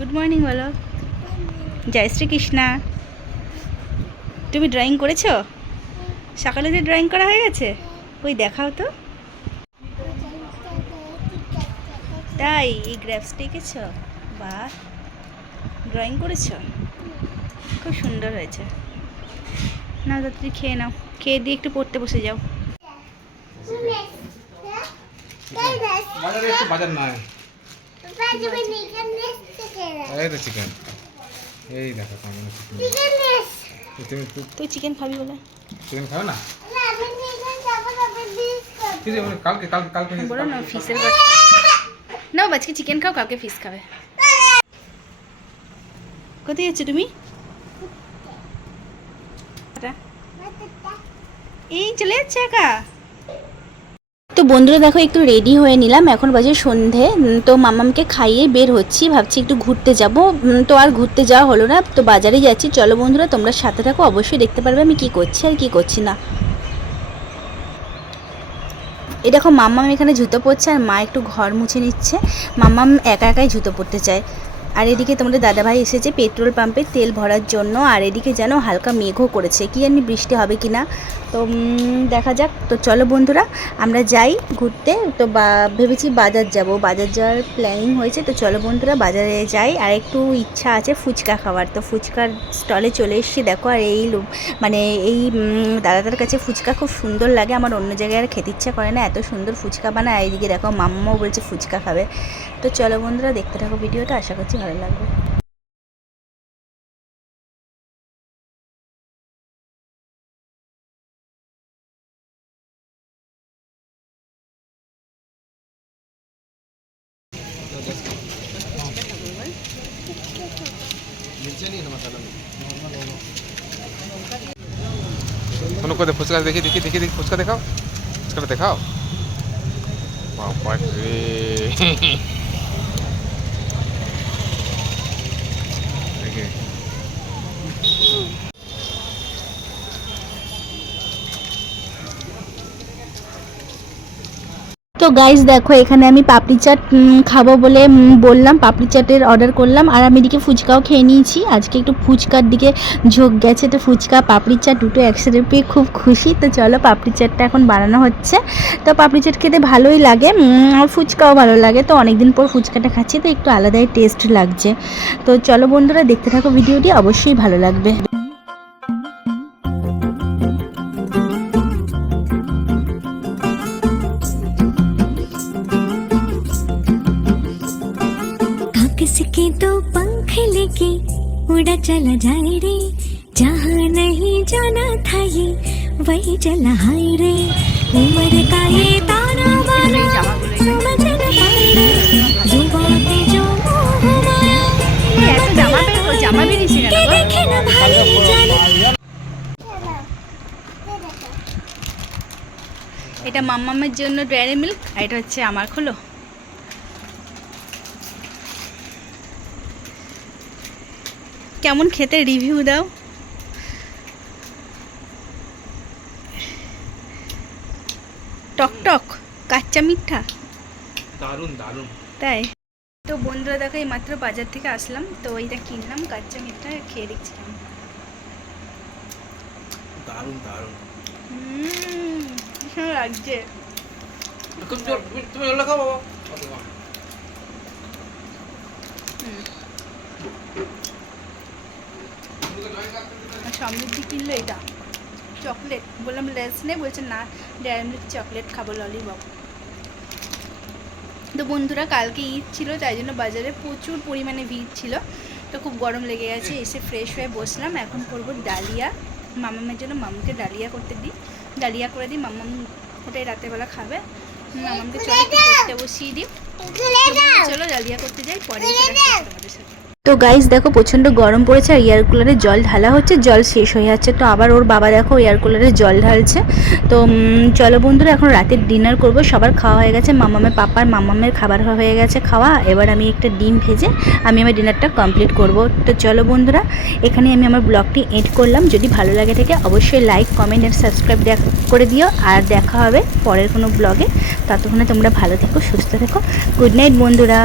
Good morning বলো। জয় শ্রীকৃষ্ণা। তুমি drawing করেছো? সকালে যে ড্রয়িং করা হয়ে গেছে, ওই দেখাও তো। তাই এই গ্রাফসটা এঁকেছো? বাহ, ড্রয়িং করেছো, খুব সুন্দর হয়েছে। না তাড়াতাড়ি খেয়ে নাও, খেয়ে দিয়ে একটু পড়তে বসে যাও। বাজার নাই, এই তো চিকেন, এই দেখো চিকেন। তুই চিকেন খাবি বলে চিকেন খাবে না? কালকে কালকে কালকে বলো না, ফিশের না আজকে চিকেন খাও, কালকে ফিশ খাবে। কোথায় যাচ্ছ তুমি? এই চলে যাচ্ছে একা। তো বন্ধুরা দেখো, একটু রেডি হয়ে নিলাম, এখন বাজে সন্ধে। তো মামামকে খাইয়ে বের হচ্ছি, ভাবছি একটু ঘুরতে যাব। তো আর ঘুরতে যাওয়া হলো না, তো বাজারে যাচ্ছি। চলো বন্ধুরা, তোমরা সাথে থাকো, অবশ্যই দেখতে পারবে আমি কি করছি আর কি করছি না। এই দেখো মাম্মাম এখানে জুতো পরছে, আর মা একটু ঘর মুছে নিচ্ছে। মাম্মাম একা একাই জুতো পরতে চায়। আর এদিকে তোমাদের দাদাভাই এসেছে পেট্রোল পাম্পে তেল ভরার জন্য। আর এদিকে যেন হালকা মেঘও করেছে, কি জানি বৃষ্টি হবে কি না, তো দেখা যাক। তো চলো বন্ধুরা, আমরা যাই ঘুরতে। তো ভেবেছি বাজার যাব, বাজার যাওয়ার প্ল্যানিং হয়েছে। তো চলো বন্ধুরা, বাজারে যাই। আর একটু ইচ্ছা আছে ফুচকা খাওয়ার, তো ফুচকার স্টলে চলে এসেছি দেখো। আর এই মানে এই দাদাদের কাছে ফুচকা খুব সুন্দর লাগে, আমার অন্য জায়গায় আর খেতে ইচ্ছা করে না, এত সুন্দর ফুচকা বানায়। আর এইদিকে দেখো মাম্মাও বলছে ফুচকা খাবে। তো চলো বন্ধুরা, দেখতে থাকো ভিডিওটা, আশা করছি ভালো লাগবে। ফুচকা দেখি দেখি দেখি দেখি ফুচকা দেখাও, ফুচকাটা দেখাও। বাবা রে দেখি। তো গাইস দেখো, এখানে আমি পাপড়ি চাট খাবো বলে বললাম, পাপড়ি চাটের অর্ডার করলাম। আর আমি এদিকে ফুচকাও খেয়ে নিয়েছি, আজকে একটু ফুচকার দিকে ঝোঁক গেছে। তো ফুচকা পাপড়ি চাট দুটো একসাথে পেয়ে খুব খুশি। তো চলো পাপড়ি চাটটা এখন বানানো হচ্ছে। তো পাপড়ি চাট খেতে ভালোই লাগে, আর ফুচকাও ভালো লাগে। তো অনেকদিন পর ফুচকাটা খাচ্ছি, তো একটু আলাদাই টেস্ট লাগছে। তো চলো বন্ধুরা, দেখতে থাকো ভিডিওটি, অবশ্যই ভালো লাগবে। किसके दो पंख लेके उड़ा चला जाए रे, जहाँ नहीं जाना था ये वही चला हाय रे। उम्र का ये ताना बाना समझ न पाए रे, जुबान पे जो मोह माया के देखे न भाई जाने। এটা মাম্মামের জন্য ডেয়ারি মিল্ক, আর এটা হচ্ছে আমার। খোলো। কেমন খেতে রিভিউ দাও। টক টক কাঁচা মিঠা, দারুণ দারুণ। তাই তো বন্ধুরা দেখো, এই মাত্র বাজার থেকে আসলাম, তো এইটা কিনলাম কাঁচা মিঠা, খেয়ে দেখছি কেমন। দারুণ দারুণ লাগছে। তুমি এগুলো খাও বাবা। সমৃদ্ধি কিনলো এটা চকলেট, বললাম লেস নেই, বলছে না ডেয়ারি মিল্ক চকলেট খাবো, ললিপপ। তো বন্ধুরা কালকে ঈদ ছিল, তাই জন্য বাজারে প্রচুর পরিমাণে ভিড় ছিল। তো খুব গরম লেগে গেছে, এসে ফ্রেশ হয়ে বসলাম। এখন করবো ডালিয়া মামামের জন্য, মামাকে ডালিয়া করতে দিই, ডালিয়া করে দিই। মামাম ওটাই রাতেরবেলা খাবে। মামামকে চলো করতে বসিয়ে দিই। চলো ডালিয়া করতে যাই, পরে তোমাদের সাথে। তো গাইস দেখো, প্রচণ্ড গরম পড়েছে, আর এয়ার কুলারে জল ঢালা হচ্ছে, জল শেষ হয়ে যাচ্ছে। তো আবার ওর বাবা দেখো এয়ার কুলারে জল ঢালছে। তো চলো বন্ধুরা, এখন রাতের ডিনার করব। সবার খাওয়া হয়ে গেছে, মামামের পাপার মামামের খাবার হয়ে গেছে খাওয়া। এবার আমি একটা ডিম ভেজে আমি আমার ডিনারটা কমপ্লিট করব। তো চলো বন্ধুরা, এখানে আমি আমার ব্লগটি এন্ড করলাম। যদি ভালো লাগে থাকে অবশ্যই লাইক কমেন্ট আর সাবস্ক্রাইব করে দিও। আর দেখা হবে পরের কোনো ব্লগে। ততক্ষণে তোমরা ভালো থেকো, সুস্থ থেকো। গুড নাইট বন্ধুরা।